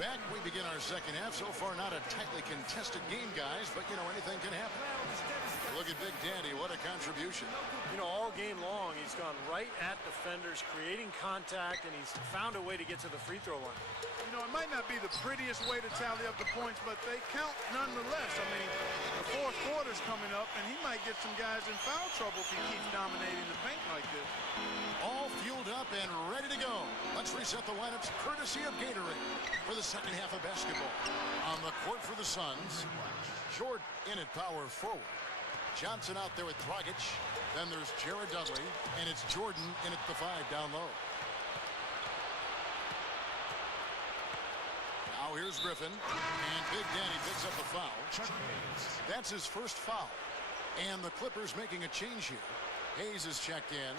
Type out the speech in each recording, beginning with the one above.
Back, we begin our second half. So far, not a tightly contested game, guys, but, you know, anything can happen. Look at Big Daddy. What a contribution. You know, all game long, he's gone right at defenders, creating contact, and he's found a way to get to the free throw line. You know, it might not be the prettiest way to tally up the points, but they count nonetheless. I mean, the fourth quarter's coming up, and he might get some guys in foul trouble if he keeps dominating the paint like this. All fueled up and ready to go. Let's reset the lineups courtesy of Gatorade for the second half of basketball. On the court for the Suns, Jordan in at power forward. Johnson out there with Dragic. Then there's Jared Dudley, and it's Jordan in at the 5 down low. Now here's Griffin, and Big Daddy picks up a foul. That's his first foul. And the Clippers making a change here. Hayes is checked in.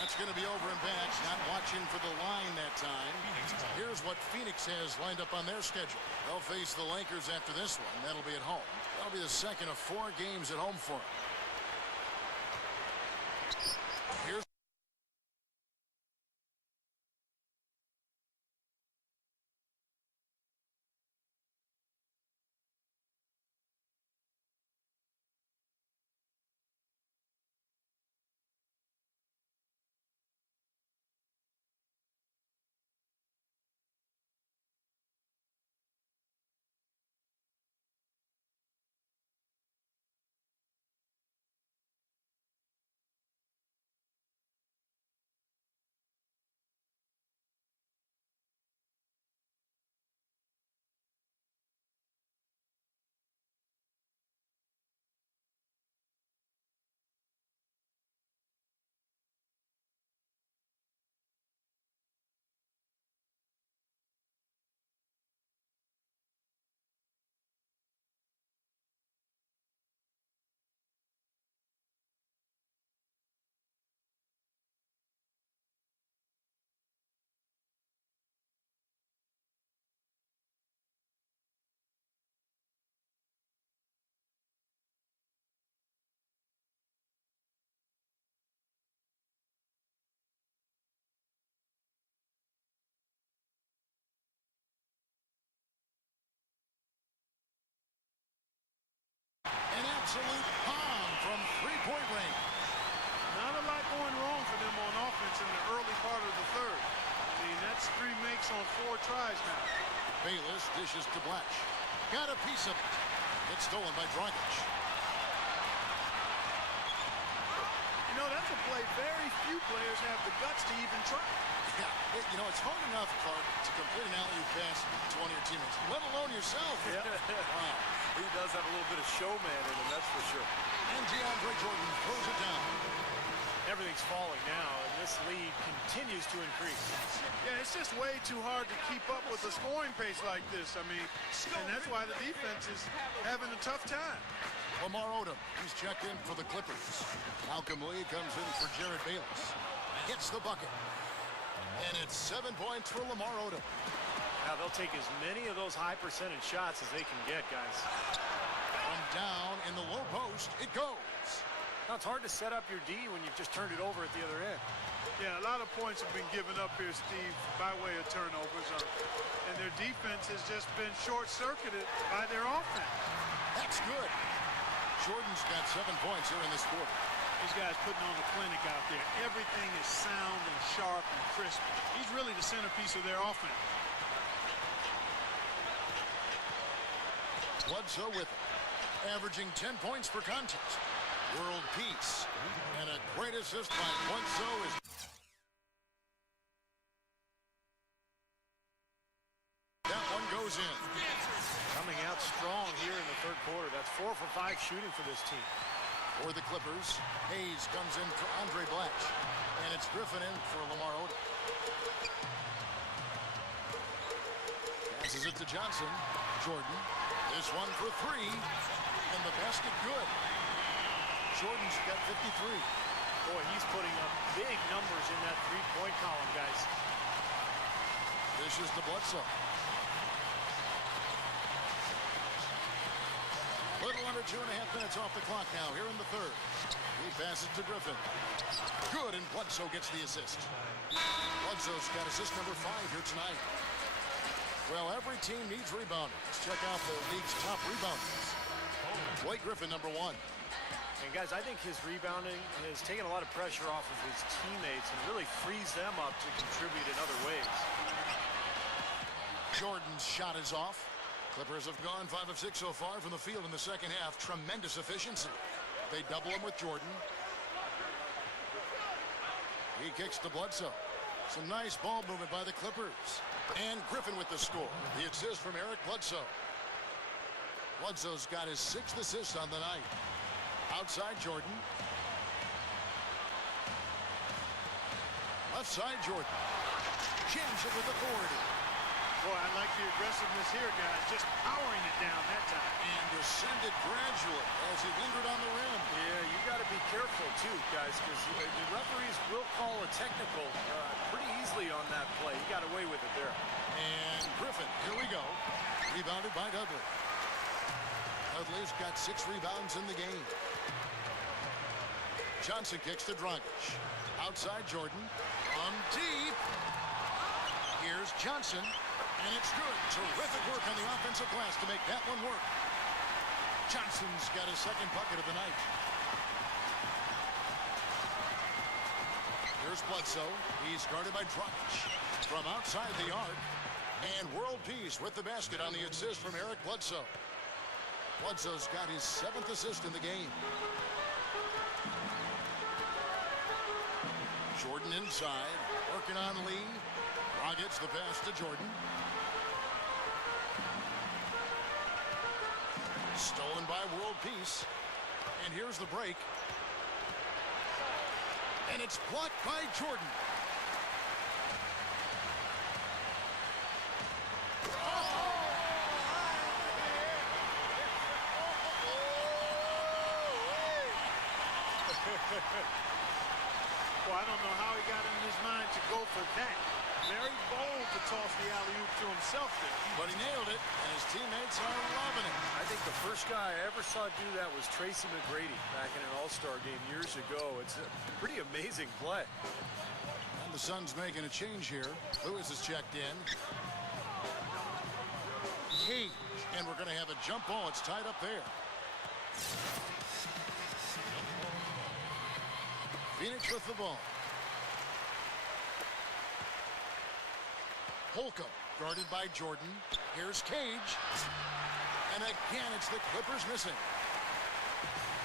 That's going to be over and back. Not watching for the line that time. Here's what Phoenix has lined up on their schedule. They'll face the Lakers after this one. That'll be at home. That'll be the second of 4 games at home for them. Here's an absolute bomb from three-point range. Not a lot going wrong for them on offense in the early part of the third. I mean, that's 3 makes on 4 tries now. Bayless dishes to Blatch. Got a piece of it. It's stolen by Dragic. You know, that's a play very few players have the guts to even try. Yeah, you know, it's hard enough, Clark, to complete an alley-oop pass to one of your teammates, let alone yourself. Yeah. Wow. He does have a little bit of showman in him, that's for sure. And DeAndre Jordan throws it down. Everything's falling now, and this lead continues to increase. Yeah, it's just way too hard to keep up with a scoring pace like this. I mean, and that's why the defense is having a tough time. Lamar Odom, he's checked in for the Clippers. Malcolm Lee comes in for Jared Bayless. Hits the bucket. And it's 7 points for Lamar Odom. Now they'll take as many of those high percentage shots as they can get, guys. From down in the low post, it goes. Now it's hard to set up your D when you've just turned it over at the other end. Yeah, a lot of points have been given up here, Steve, by way of turnovers. And their defense has just been short-circuited by their offense. That's good. Jordan's got 7 points here in this quarter. These guys putting on a clinic out there. Everything is sound and sharp and crisp. He's really the centerpiece of their offense. Bledsoe with it, averaging 10 points per contest. World peace. And a great assist by Bledsoe is... That one goes in. Coming out strong here in the third quarter. That's 4 for 5 shooting for this team. For the Clippers, Hayes comes in for Andre Blatch. And it's Griffin in for Lamar Odom. Passes it to Johnson. Jordan. This one for 3. And the basket good. Jordan's got 53. Boy, he's putting up big numbers in that three-point column, guys. This is the Bledsoe. Little under 2.5 minutes off the clock now here in the third. He passes to Griffin. Good, and Bledsoe gets the assist. Bledsoe's got assist number 5 here tonight. Well, every team needs rebounders. Let's check out the league's top rebounders. Blake Griffin, number 1. And guys, I think his rebounding has taken a lot of pressure off of his teammates and really frees them up to contribute in other ways. Jordan's shot is off. Clippers have gone 5 of 6 so far from the field in the second half. Tremendous efficiency. They double him with Jordan. He kicks to Bledsoe. Some nice ball movement by the Clippers. And Griffin with the score. The assist from Eric Bledsoe. Bledsoe's got his 6th assist on the night. Outside Jordan. Left side Jordan. Jams it with authority. Boy, I like the aggressiveness here, guys. Just powering it down that time. And descended gradually as he lingered on the rim. Yeah, you got to be careful too, guys, because the referees will call a technical pretty easily on that play. He got away with it there. And Griffin, here we go. Rebounded by Dudley. Dudley's got 6 rebounds in the game. Johnson kicks to Dragic. Outside Jordan. On deep. Here's Johnson. And it's good. Terrific work on the offensive glass to make that one work. Johnson's got his 2nd bucket of the night. Here's Bledsoe. He's guarded by Dragic. From outside the arc. And World Peace with the basket on the assist from Eric Bledsoe. Bledsoe's got his 7th assist in the game. Jordan inside. Working on Lee. Dragic the pass to Jordan. Stolen by World Peace. And here's the break. And it's blocked by Jordan. Well, I don't know how he got it in his mind to go for that. Very bold to toss the alley-oop to himself there. But he nailed it, and his teammates are loving it. I think the first guy I ever saw do that was Tracy McGrady back in an All-Star game years ago. It's a pretty amazing play. And the Suns making a change here. Lewis is checked in. Cage, and we're going to have a jump ball. It's tied up there. Phoenix with the ball. Holcomb, guarded by Jordan. Here's Cage. And again, it's the Clippers missing.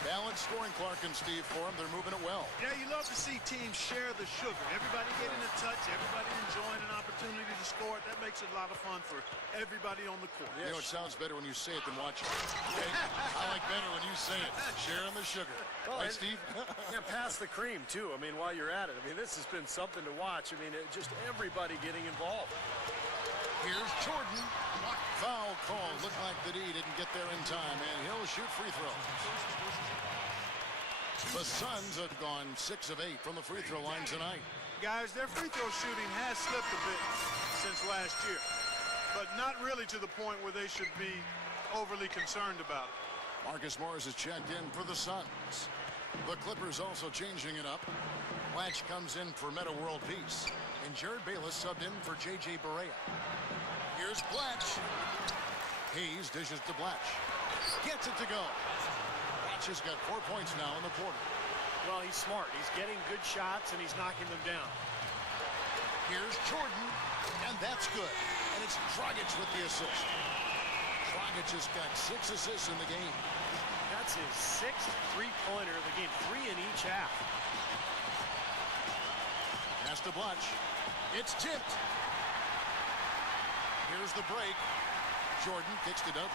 Balanced scoring, Clark and Steve, for them. They're moving it well. Yeah, you love to see teams share the sugar. Everybody getting a touch, everybody enjoying an opportunity to score. That makes it a lot of fun for everybody on the court. You know, it sounds better when you say it than watch it. Okay? I like better when you say it. Sharing the sugar. Well, Right, Steve? Yeah, pass the cream, too. I mean, while you're at it. I mean, this has been something to watch. I mean, just everybody getting involved. Here's Jordan. Foul call. Looked like the D didn't get there in time, and he'll shoot free throws. The Suns have gone 6 of 8 from the free throw line tonight. Guys, their free throw shooting has slipped a bit since last year, but not really to the point where they should be overly concerned about it. Marcus Morris is checked in for the Suns. The Clippers also changing it up. Blatch comes in for Meta World Peace, and Jared Bayless subbed in for J.J. Barea. Here's Blatch. Hayes dishes to Blatch. Gets it to go. Blatch has got 4 points now in the quarter. Well, he's smart. He's getting good shots, and he's knocking them down. Here's Jordan, and that's good. And it's Dragic with the assist. Dragic has got 6 assists in the game. That's his 6th three-pointer of the game, 3 in each half. Pass to Blatch. It's tipped. Here's the break. Jordan kicks to Dudley.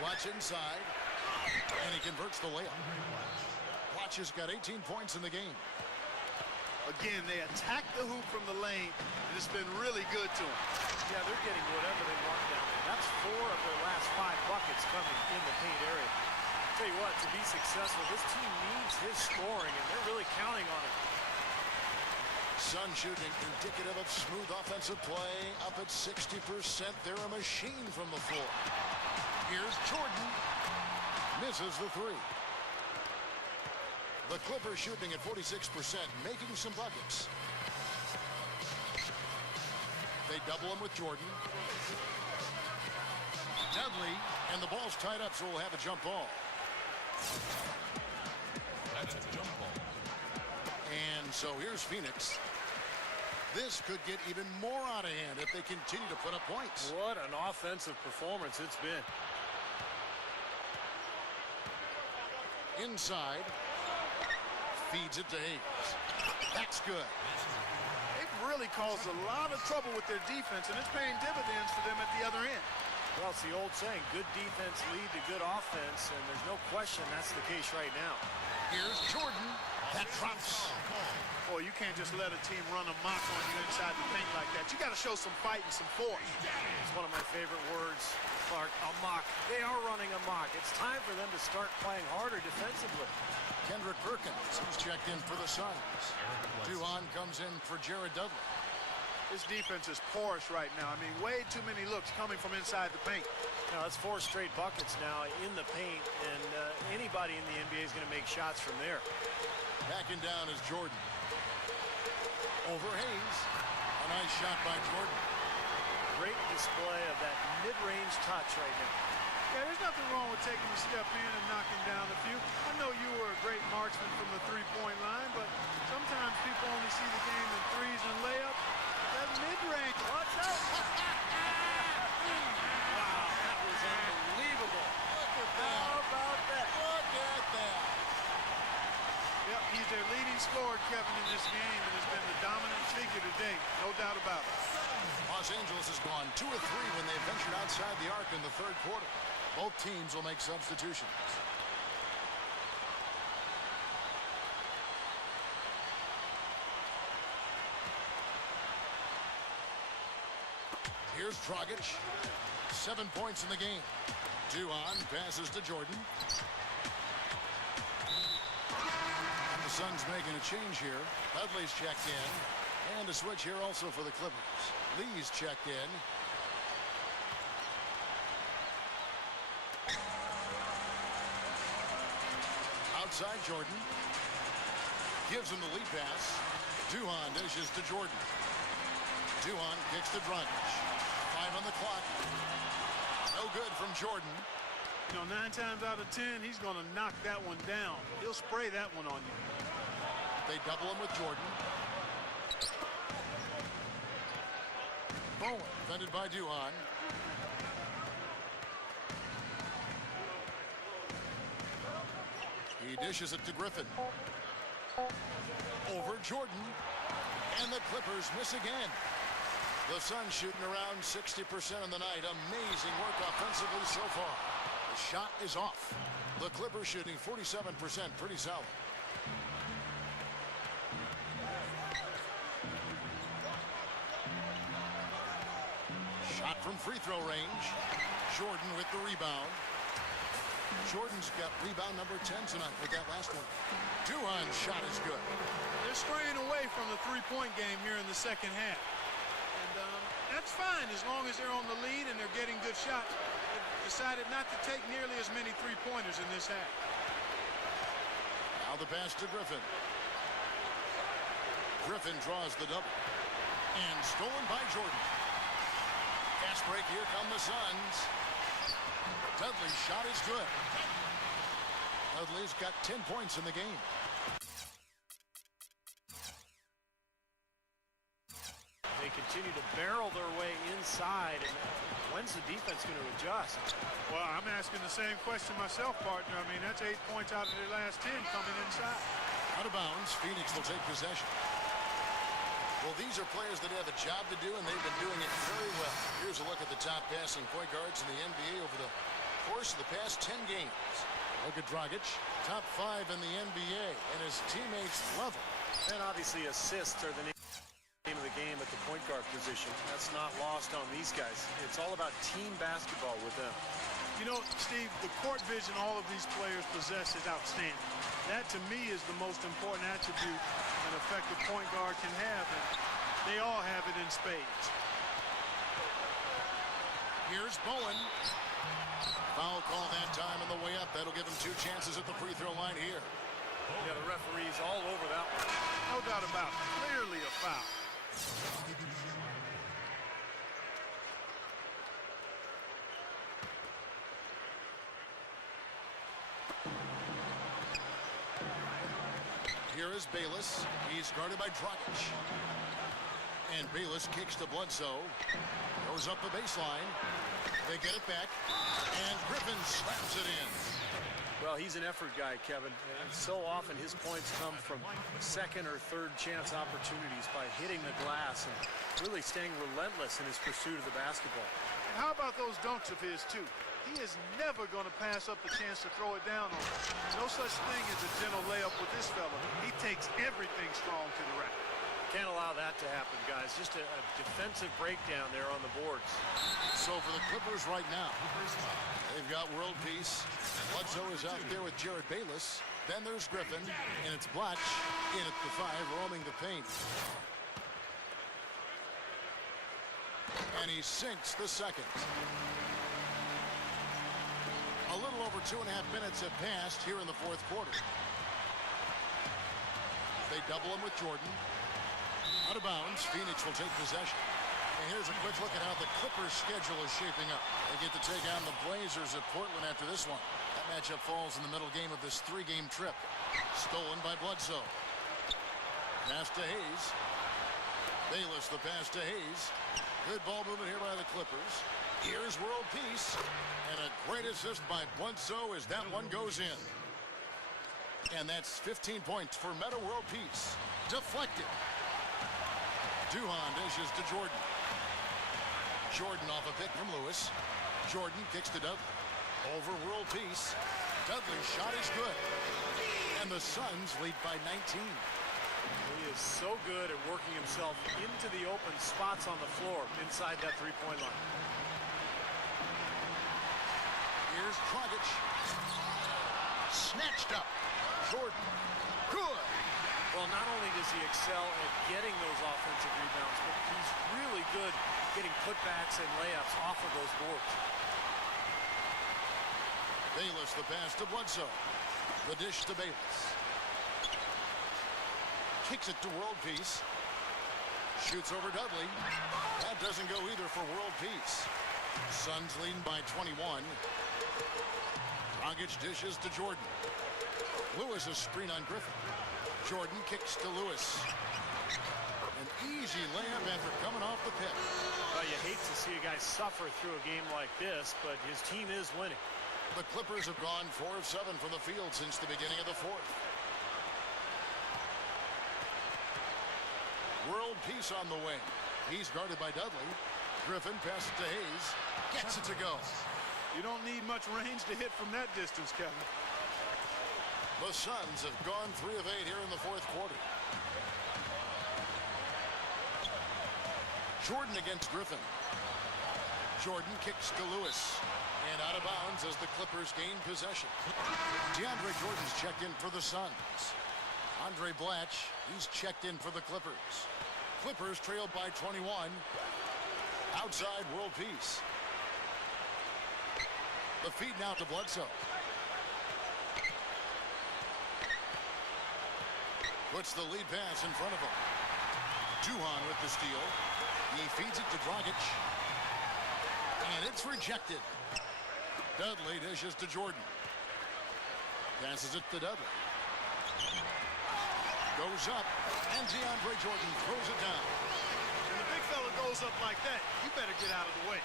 Blatch inside, and he converts the layup. Blatch has got 18 points in the game. Again, they attack the hoop from the lane, and it's been really good to them. Yeah, they're getting whatever they want down there. That's 4 of their last 5 buckets coming in the paint area. I'll tell you what, to be successful, this team needs his scoring, and they're really counting on it. Sun shooting indicative of smooth offensive play, up at 60%. They're a machine from the floor. Here's Jordan. Misses the three. The Clippers shooting at 46%, making some buckets. They double him with Jordan. Dudley, and the ball's tied up, so we'll have a jump ball. That's a jump ball. And so here's Phoenix. This could get even more out of hand if they continue to put up points. What an offensive performance it's been. Inside. Feeds it to Hayes. That's good. They've really caused a lot of trouble with their defense, and it's paying dividends for them at the other end. Well, it's the old saying, good defense lead to good offense, and there's no question that's the case right now. Here's Jordan. That drops. Boy, you can't just let a team run amok on you inside the paint like that. You got to show some fight and some force. It's one of my favorite words, Clark, amok. They are running amok. It's time for them to start playing harder defensively. Kendrick Perkins, who's checked in for the Suns. Duhon comes in for Jared Dudley. This defense is porous right now. I mean, way too many looks coming from inside the paint. Now, that's 4 straight buckets now in the paint, and anybody in the NBA is going to make shots from there. Backing down is Jordan. Over Hayes. A nice shot by Jordan. Great display of that mid-range touch right now. Yeah, there's nothing wrong with taking a step in and knocking down a few. I know you were a great marksman from the three-point line, but sometimes people only see the game in threes and layups. That mid-range. Watch out! Wow, that was unbelievable. Look at that. How about that? Look at that. Yep, he's their leading scorer, Kevin, in this game, and has been the dominant figure today. No doubt about it. Los Angeles has gone 2 of 3 when they ventured outside the arc in the third quarter. Both teams will make substitutions. Here's Dragic. 7 points in the game. Duhon passes to Jordan. And the Suns making a change here. Dudley's checked in. And a switch here also for the Clippers. Lee's checked in. Outside Jordan. Gives him the lead pass. Duhon dishes to Jordan. Duhon kicks to Dragic. 5 on the clock. No good from Jordan. You know, 9 times out of 10, he's going to knock that one down. He'll spray that one on you. They double him with Jordan. Bowen, defended by Duhon. He dishes it to Griffin. Over Jordan. And the Clippers miss again. The Suns shooting around 60% on the night. Amazing work offensively so far. The shot is off. The Clippers shooting 47%. Pretty solid. Shot from free throw range. Jordan with the rebound. Jordan's got rebound number 10 tonight with that last one. Duhon's shot is good. They're straying away from the three-point game here in the second half. And that's fine as long as they're on the lead and they're getting good shots. They've decided not to take nearly as many three-pointers in this half. Now the pass to Griffin. Griffin draws the double. And stolen by Jordan. Fast break, here come the Suns. Dudley's shot is good. Dudley's got 10 points in the game. They continue to barrel their way inside, and when's the defense going to adjust? Well, I'm asking the same question myself, partner. I mean, that's 8 points out of their last 10 coming inside. Out of bounds, Phoenix will take possession. Well, these are players that have a job to do, and they've been doing it very well. Here's a look at the top passing point guards in the NBA over the course of the past 10 games. Look at Dragic, top 5 in the NBA, and his teammates love him. And obviously assists are the name of the game at the point guard position. That's not lost on these guys. It's all about team basketball with them. You know, Steve, the court vision all of these players possess is outstanding. That, to me, is the most important attribute an effective point guard can have, and they all have it in spades. Here's Bowen. Foul call that time on the way up. That'll give him 2 chances at the free throw line here. Yeah, the referee's all over that one. No doubt about it. Clearly a foul. Here is Bayless. He's guarded by Dragic. And Bayless kicks to Bledsoe. Goes up the baseline. They get it back. And Griffin slams it in. Well, he's an effort guy, Kevin. And so often his points come from second or third chance opportunities by hitting the glass and really staying relentless in his pursuit of the basketball. And how about those dunks of his, too? He is never going to pass up the chance to throw it down on him. No such thing as a gentle layup with this fella. He takes everything strong to the rack. Can't allow that to happen, guys. Just a defensive breakdown there on the boards. So for the Clippers right now, they've got world peace. Bledsoe is out there with Jared Bayless. Then there's Griffin, and it's Blatch in at the 5, roaming the paint. And he sinks the second. A little over 2.5 minutes have passed here in the fourth quarter. They double him with Jordan. Out of bounds, Phoenix will take possession. And here's a quick look at how the Clippers' schedule is shaping up. They get to take on the Blazers at Portland after this one. That matchup falls in the middle game of this 3-game trip. Stolen by Bledsoe. Pass to Hayes. Bayless the pass to Hayes. Good ball movement here by the Clippers. Here's world peace. And a great assist by Bledsoe as that one goes in. And that's 15 points for Meta World Peace. Deflected. Duhon dishes to Jordan. Jordan off a pick from Lewis. Jordan kicks to Dudley. Over world peace. Dudley's shot is good. And the Suns lead by 19. He is so good at working himself into the open spots on the floor inside that three-point line. Here's Dragic. Snatched up. Jordan. Good. Well, not only does he excel at getting those offensive rebounds, but he's really good getting putbacks and layups off of those boards. Bayless the pass to Bledsoe. The dish to Bayless. Kicks it to world peace. Shoots over Dudley. That doesn't go either for world peace. Suns leading by 21. Dragic dishes to Jordan. Lewis a screen on Griffin. Jordan kicks to Lewis. An easy layup after coming off the pick. Well, you hate to see a guy suffer through a game like this, but his team is winning. The Clippers have gone 4 of 7 from the field since the beginning of the fourth. World peace on the way. He's guarded by Dudley. Griffin passes to Hayes. Gets it to go. You don't need much range to hit from that distance, Kevin. The Suns have gone 3 of 8 here in the fourth quarter. Jordan against Griffin. Jordan kicks to Lewis. And out of bounds as the Clippers gain possession. DeAndre Jordan's checked in for the Suns. Andre Blatch, he's checked in for the Clippers. Clippers trailed by 21. Outside world peace. The feed now to Bledsoe. Puts the lead pass in front of him. Duhon with the steal. He feeds it to Dragic. And it's rejected. Dudley dishes to Jordan. Passes it to Dudley. Goes up. And DeAndre Jordan throws it down. When the big fella goes up like that, you better get out of the way.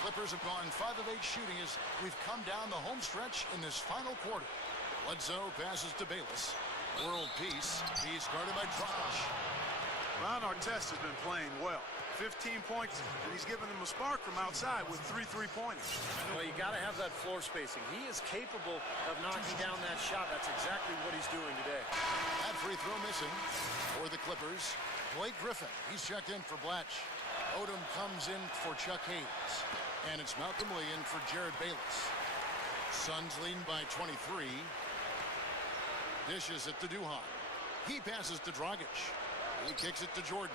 Clippers have gone 5 of 8 shooting as we've come down the home stretch in this final quarter. Bledsoe passes to Bayless. World peace. He's guarded by Dragic. Ron Artest has been playing well. 15 points, and he's given them a spark from outside with 3 3-pointers. Well, you got to have that floor spacing. He is capable of knocking down that shot. That's exactly what he's doing today. That free throw missing for the Clippers. Blake Griffin, he's checked in for Blatch. Odom comes in for Chuck Hayes. And it's Malcolm Lee in for Jared Bayless. Suns leading by 23. Dishes it to Duhon. He passes to Dragic. He kicks it to Jordan.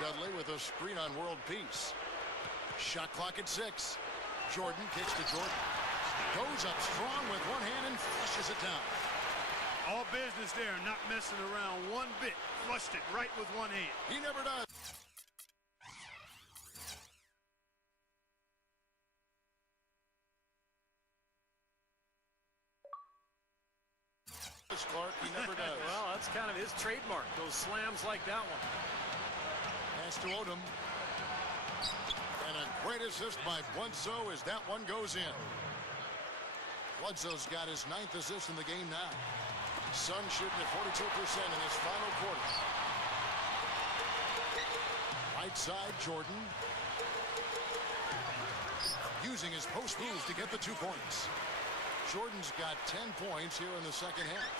Dudley with a screen on World Peace. Shot clock at 6. Jordan kicks to Jordan. Goes up strong with one hand and flushes it down. All business there, not messing around one bit. Flushed it right with one hand. He never does. Clark, he never does. Well, that's kind of his trademark, those slams like that one. Pass to Odom. And a great assist by Bledsoe as that one goes in. Bledsoe's got his 9th assist in the game now. Suns shooting at 42% in this final quarter. Right side, Jordan. Using his post moves to get the 2 points. Jordan's got 10 points here in the second half.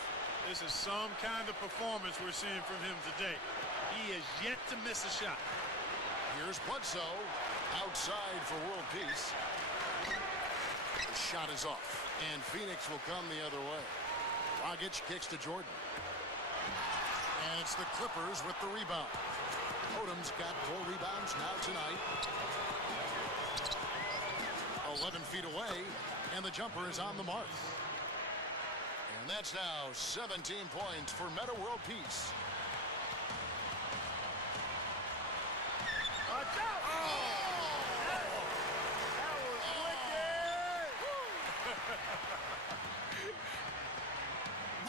This is some kind of performance we're seeing from him today. He has yet to miss a shot. Here's Bledsoe outside for world peace. The shot is off, and Phoenix will come the other way. Dragic kicks to Jordan. And it's the Clippers with the rebound. Odom's got 4 rebounds now tonight. 11 feet away, and the jumper is on the mark. And that's now 17 points for Meta World Peace. Watch out! That was wicked!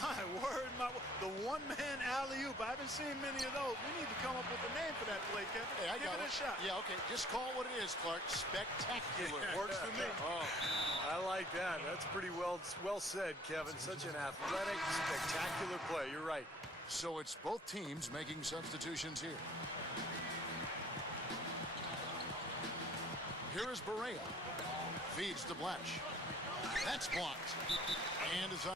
My word, the one-man alley-oop. I haven't seen many of those. We need to come up with a name for that play, Kevin. Hey, Give it a shot. Yeah, okay. Just call what it is, Clark. Spectacular. Works for me. Oh, I like that. That's pretty well said, Kevin. Such an athletic, spectacular play. You're right. So it's both teams making substitutions here. Here is Barea. Feeds to Blatch. That's blocked. And is on.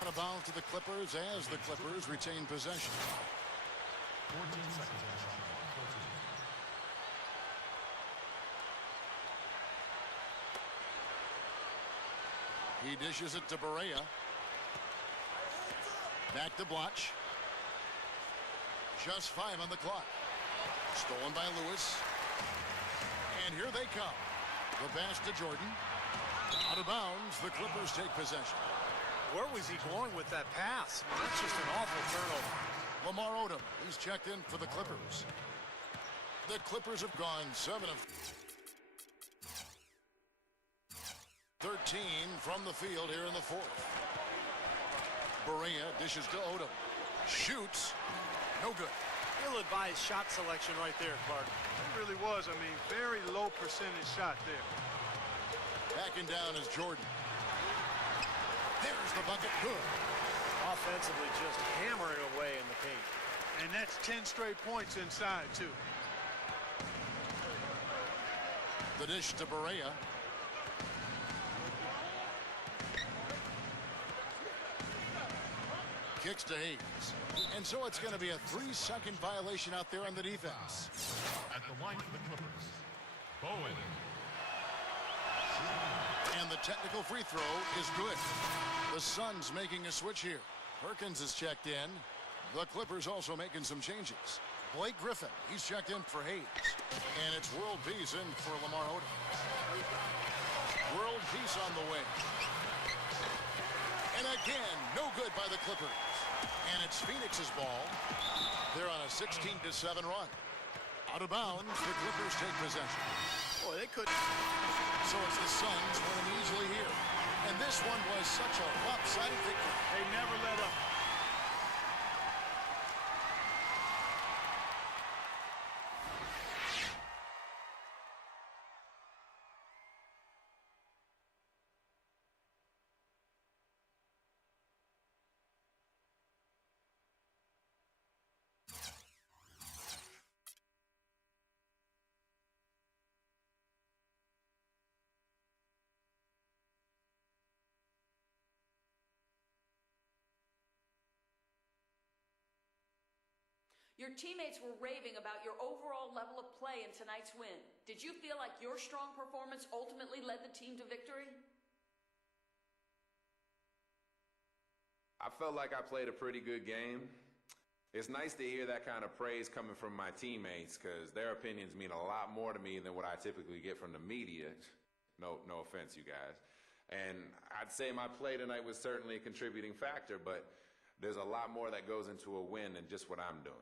Out of bounds to the Clippers as the Clippers retain possession. 14 seconds. 14. He dishes it to Barea. Back to Blatch. Just 5 on the clock. Stolen by Lewis. And here they come. The pass to Jordan. Out of bounds, the Clippers take possession. Where was he going with that pass? That's just an awful turnover. Lamar Odom, he's checked in for the Clippers. The Clippers have gone 7 of 13 from the field here in the 4th. Barea dishes to Odom. Shoots. No good. Ill-advised shot selection right there, Clark. It really was. I mean, very low percentage shot there. Backing down is Jordan. There's the bucket. Good. Offensively just hammering away in the paint. And that's 10 straight points inside, too. The dish to Barea. Kicks to Hayes. And so it's going to be a 3-second violation out there on the defense. At the line for the Clippers, Bowen. And the technical free throw is good. The Suns making a switch here. Perkins is checked in. The Clippers also making some changes. Blake Griffin, he's checked in for Hayes. And it's World Peace in for Lamar Odom. World Peace on the way. And again, no good by the Clippers. And it's Phoenix's ball. They're on a 16-7 run. Out of bounds, the Clippers take possession. Boy, they couldn't. So it's the Suns winning easily here. And this one was such a lopsided victory. They never let up. Your teammates were raving about your overall level of play in tonight's win. Did you feel like your strong performance ultimately led the team to victory? I felt like I played a pretty good game. It's nice to hear that kind of praise coming from my teammates because their opinions mean a lot more to me than what I typically get from the media. No offense, you guys. And I'd say my play tonight was certainly a contributing factor, but there's a lot more that goes into a win than just what I'm doing.